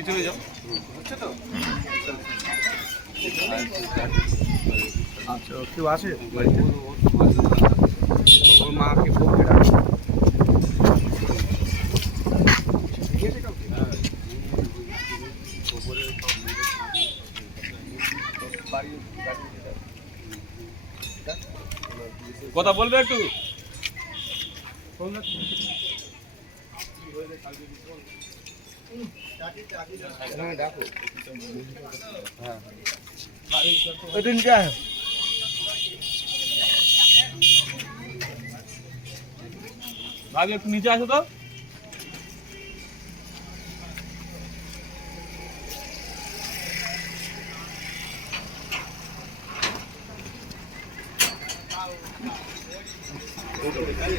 পিছনে যাও। হচ্ছে তো? আচ্ছা কেউ আছে? ওর মাকে ডাকছে? বাড়ি কথা বলবে একটু? अजून काय भाग एक नीचे आसो तो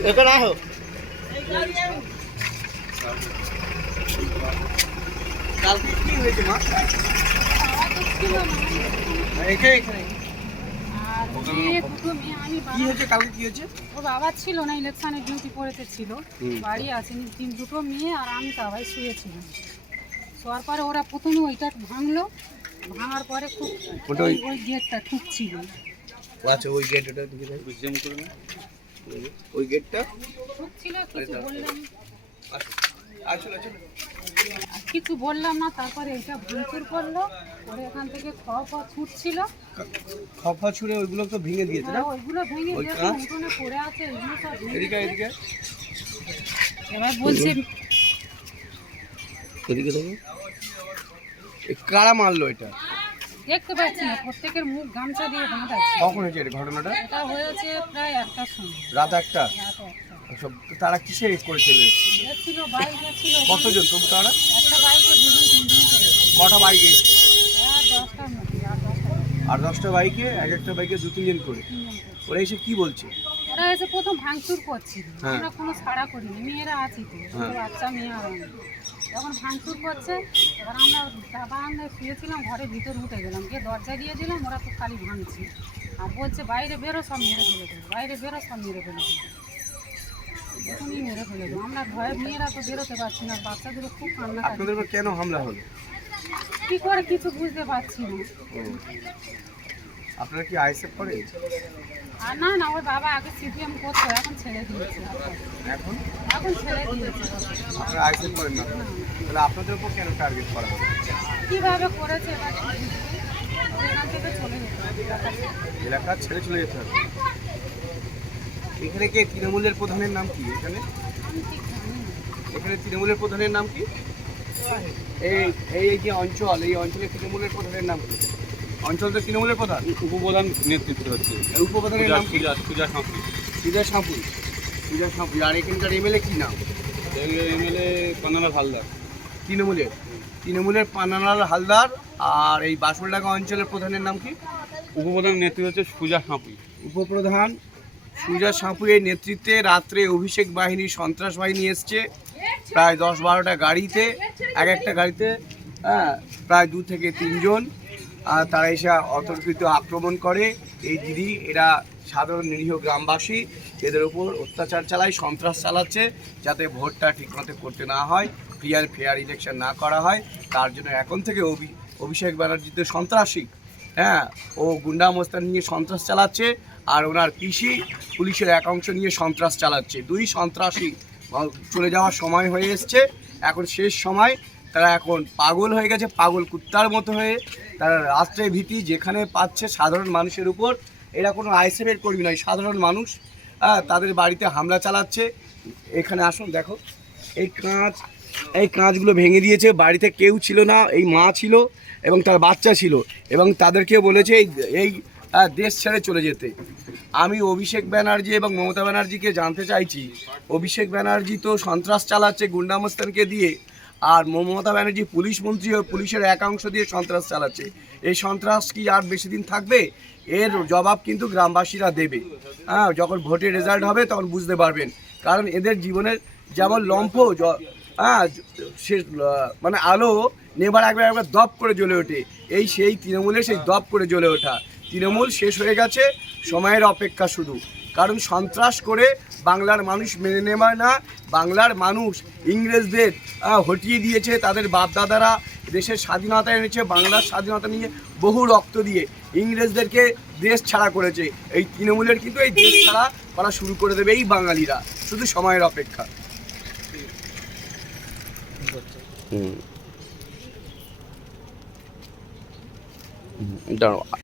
एक आहो কালকে কি হয়েছে মা? এখানে এখানে। আর মেয়ে দুটো মেয়ে আমি কি বাবা- হয়েছে কালকে কি হয়েছে? ও বাবা ছিল না ইলেকশনে ডিউটি পড়েতে ছিল। বাড়ি আসেনি তিন দুটো মেয়ে আর আমি সবাই শুয়েছিলাম। শোয়ার পরে ওরা প্রথমে ওইটা ভাঙলো ভাঙার পরে খুব ওই- গেটটা ঠুকছিল আচ্ছা ওই গেট ওটা দিকে করে না ওই গেটটা ঠুকছিল কিছু বললাম। আসো আসলে আসলে আর কিছু বললাম না তারপরে এইটা ভাঙচুর করল ওরা এখান থেকে খাওয়া খাওয়া ছুটছিল খফা ছুঁড়ে ওইগুলো তো ভেঙে দিয়েছে না হ্যাঁ, ওইগুলো ভেঙে ওই দেখো কাঁচ? উঠোনে পড়ে আছে এগুলো সব ভেঙে এদিকে দিয়েছে। এদিকে এবার বলছে এদিকে দেখো এ কারা মারলো এটা দেখতে পাচ্ছি না প্রত্যেকের মুখ গামছা দিয়ে বাঁধা আছে। কখন হয়েছে এটা ঘটনাটা? এটা হয়েছে প্রায় সময়। রাত একটা? রাত একটা। সব তারা কিসে করেছিল? বাইক কতজন তবু তারা? একটা বাইকে দুজন তিনজন করেছে কটা বাইকে এসেছে? আর দশটা বাইকে এক একটা বাইকে দু তিনজন করে। ওরা এসে কি বলছে? ওরা এসে প্রথম ভাঙচুর করছিল। হ্যাঁ। আমরা কোনো সাড়া করিনি। মেয়েরা আছি তো হ্যাঁ। বাচ্চা মেয়ে আর যখন ভাঙচুর করছে এবার আমরা দাবা শুয়েছিলাম ঘরের ভিতর উঠে গেলাম। গিয়ে দরজা দিয়ে দিলাম ওরা তো খালি ভাঙছে। আর বলছে বাইরে বেরো সব মেরে ফেলে দেবো। বাইরে বেরো সব মেরে ফেলে দেবো। এখনই মেরে ফেলে দেবো। আমরা ভয়ে মেয়েরা তো বেরোতে পারছি না বাচ্চাগুলো খুব কান্না আপনাদের কেন হামলা হলো? কি করে কিছু বুঝতে পারছি না। আপনারা কি আইসেফ করে? আর না না ওর বাবা আগে সিপিএম করতো এখন ছেড়ে দিয়েছে। এখন? এখন ছেড়ে দিয়েছে। আপনারা আইসেফ করেন না তাহলে আপনাদের উপর কেন টার্গেট করা কীভাবে করেছে এটা এখান থেকে চলে যেতে এলাকা ছেড়ে চলে যেতে হবে। এখানে কে? তৃণমূলের প্রধানের নাম কি এখানে? এখানে তৃণমূলের প্রধানের নাম কি? এই এই যে অঞ্চল এই অঞ্চলের তৃণমূলের প্রধানের নাম কি? অঞ্চল তো তৃণমূলের প্রধান। উপপ্রধান নেতৃত্ব হচ্ছে। উপপ্রধানের নাম পূজা পূজা সাঁপি পূজা সাঁপুর পূজা সাঁপুর আর এখানকার এমএলএ কি নাম? এমএলএ পান্নালাল হালদার। তৃণমূলের। তৃণমূলের পানালাল হালদার। আর এই বাসুলডাঙ্গা অঞ্চলের প্রধানের নাম কি? উপপ্রধান নেতৃত্ব হচ্ছে পূজা সাঁপি উপপ্রধান সুজা সাঁপুরের নেতৃত্বে রাত্রে অভিষেক বাহিনী সন্ত্রাস বাহিনী এসছে। প্রায় দশ বারোটা গাড়িতে এক একটা গাড়িতে হ্যাঁ প্রায় দু থেকে তিনজন। তারা এসে অতর্কিত আক্রমণ করে। এই দিদি, এরা সাধারণ নিরীহ গ্রামবাসী, এদের উপর অত্যাচার চালায়, সন্ত্রাস চালাচ্ছে যাতে ভোটটা ঠিকমতো করতে না হয় অ্যান্ড ফেয়ার ইলেকশন না করা হয়। তার জন্য এখন থেকে অভি- অভিষেক ব্যানার্জি তো সন্ত্রাসী হ্যাঁ ও গুন্ডা মোস্তান নিয়ে সন্ত্রাস চালাচ্ছে আর ওনার পিসি পুলিশের একাংশ নিয়ে সন্ত্রাস চালাচ্ছে। দুই সন্ত্রাসী চলে যাওয়ার সময় হয়ে এসছে। এখন শেষ সময় তারা এখন পাগল হয়ে গেছে, পাগল কুত্তার মতো হয়ে তারা রাষ্ট্রের ভীতি যেখানে পাচ্ছে সাধারণ মানুষের উপর। এরা কোনো আইসেফের কর্মী নয়, সাধারণ মানুষ তাদের বাড়িতে হামলা চালাচ্ছে। এখানে আসুন, দেখো। এই কাঁচ, এই কাঁচগুলো ভেঙে দিয়েছে, বাড়িতে কেউ ছিল না, এই মা ছিল এবং তার বাচ্চা ছিল এবং তাদেরকে বলেছে এই দেশ ছেড়ে চলে যেতে। আমি অভিষেক ব্যানার্জি এবং মমতা ব্যানার্জিকে জানতে চাইছি। অভিষেক ব্যানার্জি তো সন্ত্রাস চালাচ্ছে, গুন্ডামস্তানকে দিয়ে। আর মমতা ব্যানার্জি পুলিশ মন্ত্রী হয়ে পুলিশের একাংশ দিয়ে সন্ত্রাস চালাচ্ছে। এই সন্ত্রাস কি আর বেশি দিন থাকবে? এর জবাব কিন্তু গ্রামবাসীরা দেবে। হ্যাঁ যখন ভোটের রেজাল্ট হবে, তখন বুঝতে পারবেন। কারণ এদের জীবনের যেমন লম্ফ হ্যাঁ সে মানে আলো নেবার একবার একবার দপ করে জ্বলে ওঠে। এই সেই তৃণমূলের সেই দপ করে জ্বলে ওঠা। তৃণমূল শেষ হয়ে গেছে, সময়ের অপেক্ষা শুধু। কারণ সন্ত্রাস করে বাংলার মানুষ মেনে নেওয়া না, বাংলার মানুষ ইংরেজদের হটিয়ে দিয়েছে, তাদের বাপদাদারা দেশের স্বাধীনতা এনেছে, বাংলার স্বাধীনতা নিয়ে বহু রক্ত দিয়ে ইংরেজদেরকে দেশ ছাড়া করেছে। এই তৃণমূলের কিন্তু এই দেশ ছাড়া করা শুরু করে দেবে এই বাঙালিরা, শুধু সময়ের অপেক্ষা। দাঁড়াও